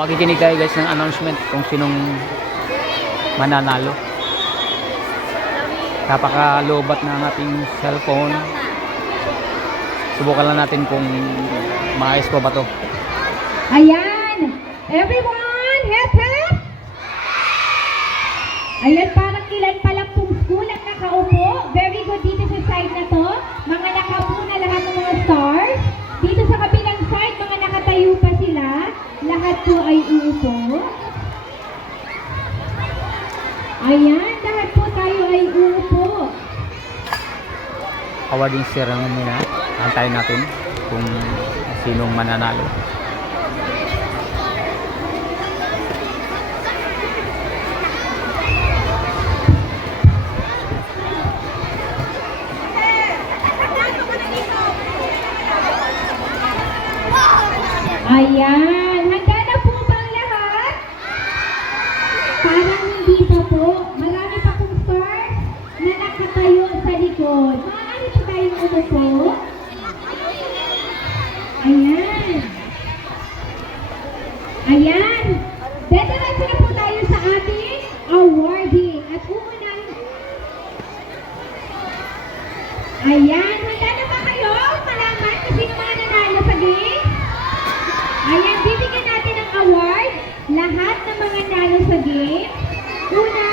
Makikinig tayo guys ng announcement kung sinong mananalo. Napakalobat na ang ating cellphone. Subukan lang natin kung maayos pa ba to. Ayan! Everyone, hep hep! Ayan, parang ilan pala pong school ang nakaupo. Very good dito sa side na to. Mga nakaupo na lahat ng mga stars. Dito sa kabilang side, mga nakatayo pa sila. Lahat po ay uupo. Ayan, lahat po tayo ay uupo. Awarding ceremony na. Antayin natin kung sinong mananalo. Ayan, handa na po bang lahat? Parang hindi pa po. Marami pa pong stars na nakatayo sa likod. Maaari po tayong umupo. Ayan. Ayan. Dediretso na po tayo sa ating awarding. At unang... Ayan, handa na ba kayo? Malaman kung sino mga nanalo sa game? Ayan, bibigyan natin ng award lahat ng mga nalo sa game. Una,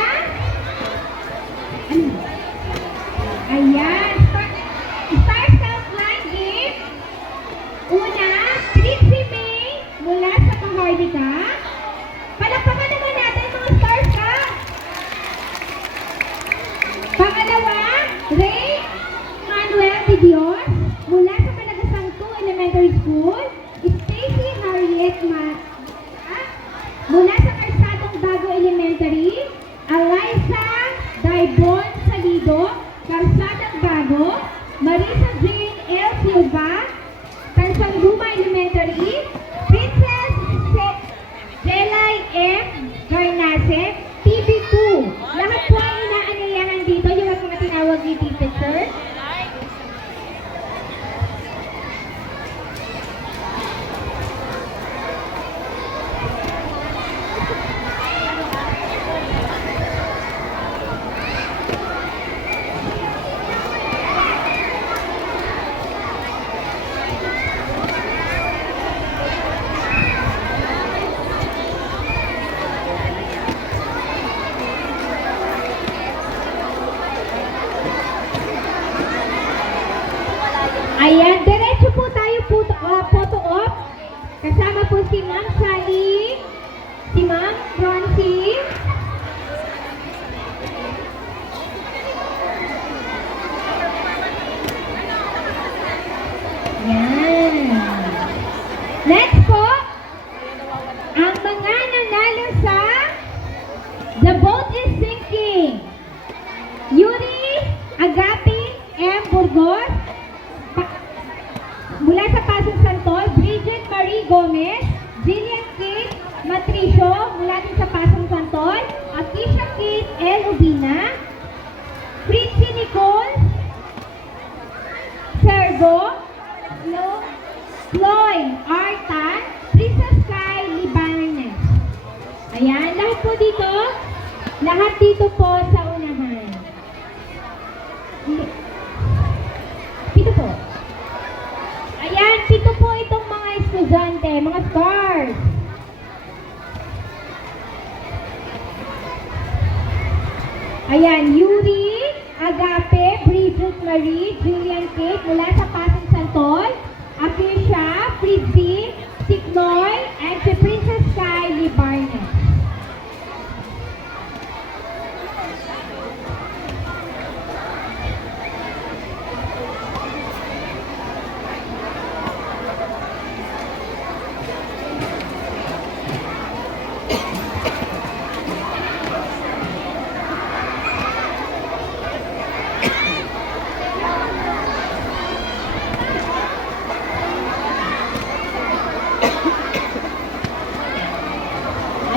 ano? Ayan, Star Southland game. Una, Trixie May mula sa Paharnica. Palakpakan naman natin mga stars ka. Pangalawa, Ray Manuel de Dios mula sa Malagasang 2 Elementary School. Stacy Harriet mula sa Karsadong Bago Elementary. Eliza Daibon Salido, Karsadong Bago. Marisa Jane L. Silva, Tansanguma Elementary. Princess Jelay M. Garnase, TV2. Lahat po ang inaanyayahan dito, yung mga tinawag ni teacher. Ayan, diretso po tayo photo op. Kasama po si Ma'am Sally, si Ma'am Roncie. Ayan. Next po, ang mga nanalo sa The Boat is Sinking. Yuri Agapi M. Burgos, mula sa Pasig Santol. Bridget Marie Gomez, Jillian Kate Matricio mula din sa Pasig Santol. Akisha Kate L. Ubina, Fritzy Nicole Sergo, Floy Artan, Princess Sky Libanes. Ayan, lahat po dito. Lahat dito po sa unahan. Dito po. Ayan, dito po itong mga estudyante, mga stars. Ayan, Yuri, Agape, Bridget Marie, Jillian Kate mula sa Pasig Santol. Akisha, Fritzy, Signoy, and si Princess Sky Libarnes.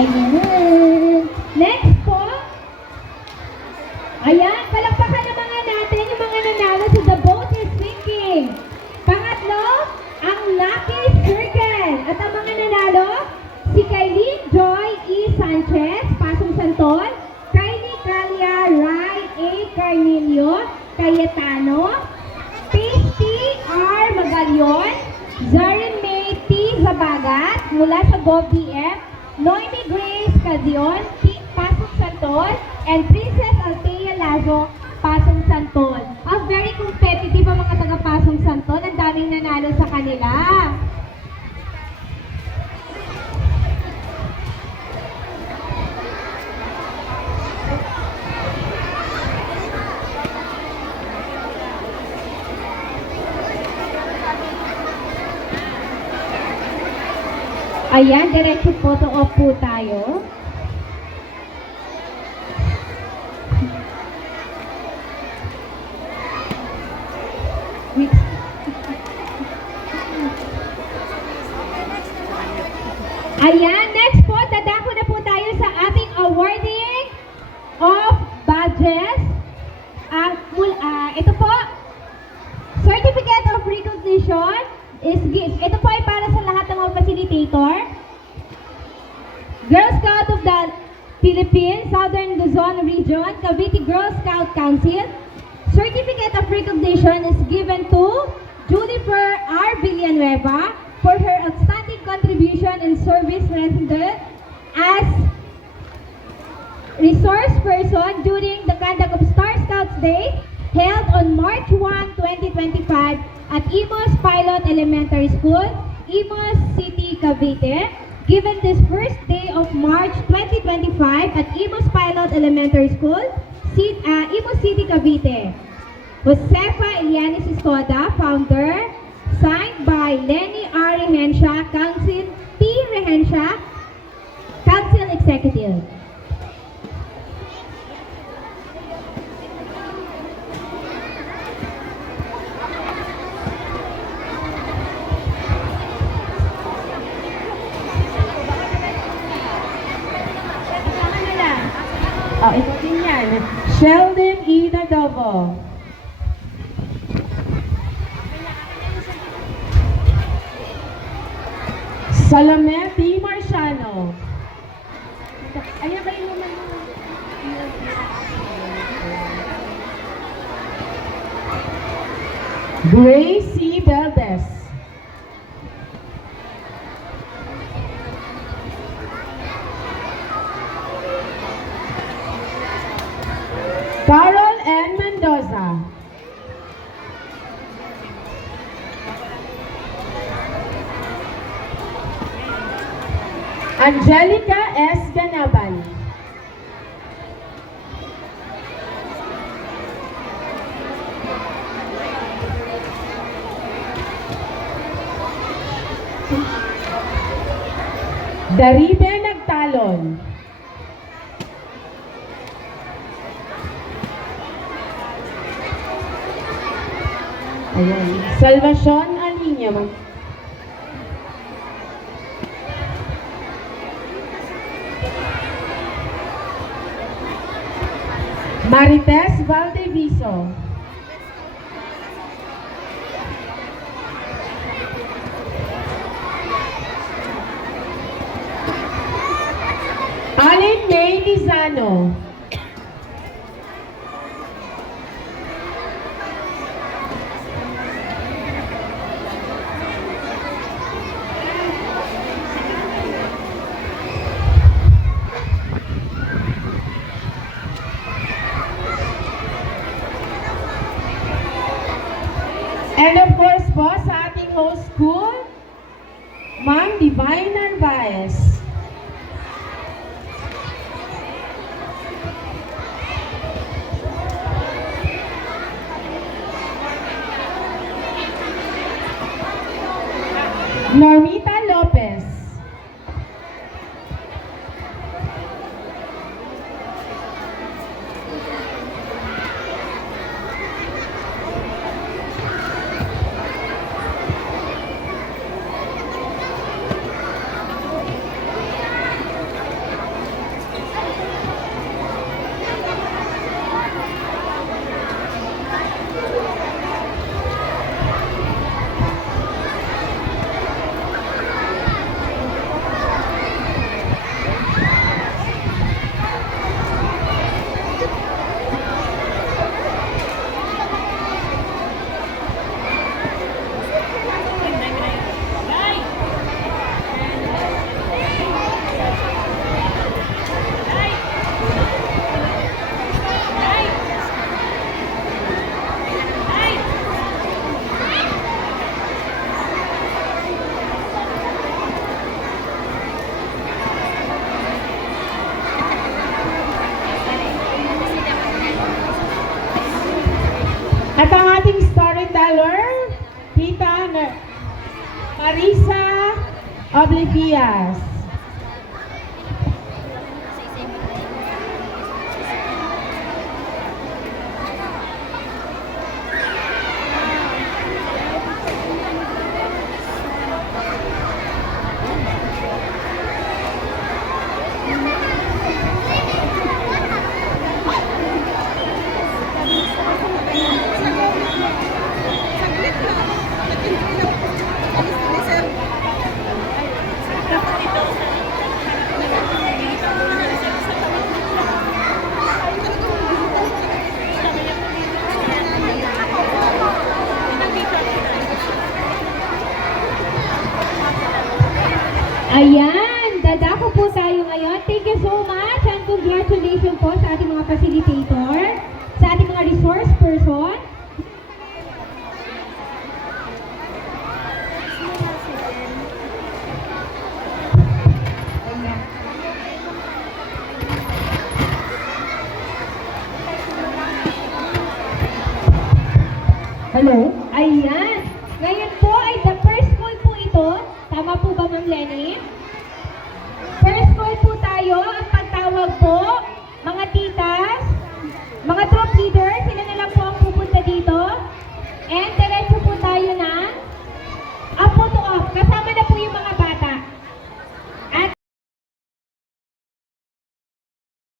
Ayan. Next po. Ayan, palakpakan na mga natin yung mga nanalo sa The Boat is Sinking. Pangatlo, ang Lucky Circle. At ang mga nanalo, si Kylie Sanchez, Pasong Santol, Kylie Calia, Rai A. Carnillo, Cayetano, Pasty R. Magalion, Zarin May T. Zabagat, mula sa GovDF, Noemi Grace Cazion, Pasong Santol, and Princess Althea Lazo, Pasong Santol. Very competitive ang mga taga-Pasong Santol. Ang daming nanalo sa kanila. Ayan, diretso photo op po tayo. Ayan, next po, dadako na po tayo sa ating awarding of badges. Ito po, Certificate of Recognition ito po ay para sa lahat ng mga facilitator. Girl Scout of the Philippines, Southern Luzon Region, Cavite Girl Scout Council. Certificate of Recognition is given to Julifer R. Villanueva for her outstanding contribution and service rendered as resource person during the conduct of Star Scouts Day held on March 1, 2025 at Imos Pilot Elementary School, Imos City, Cavite. Given this first day of March 2025 at Imos Pilot Elementary School, Imos City, Cavite. Josefa Elianis Iskoda, founder. Signed by Lenny R. Rehencia, Council P. Rehencia, Council Executive. Oh, ito din yan. Sheldon E. Nadovo. Salome P. Marciano. Ayan ba yung naman? Grace C. Beldes. Carol N. Mendoza. Angelica S. Ganaban. Daribe Nagtalon. Ayan. Salvacion Alinya. Marites Valdeviso. Alin May Lizano. And of course po, sa ating host school, Ma'am Divine Narvaez. Normita Lopez. At ang ating storyteller, Tita Marisa Oblivias. Ayan, dadako po tayo ngayon. Thank you so much and congratulations po sa ating mga facilitator, sa ating mga resource person. Hello?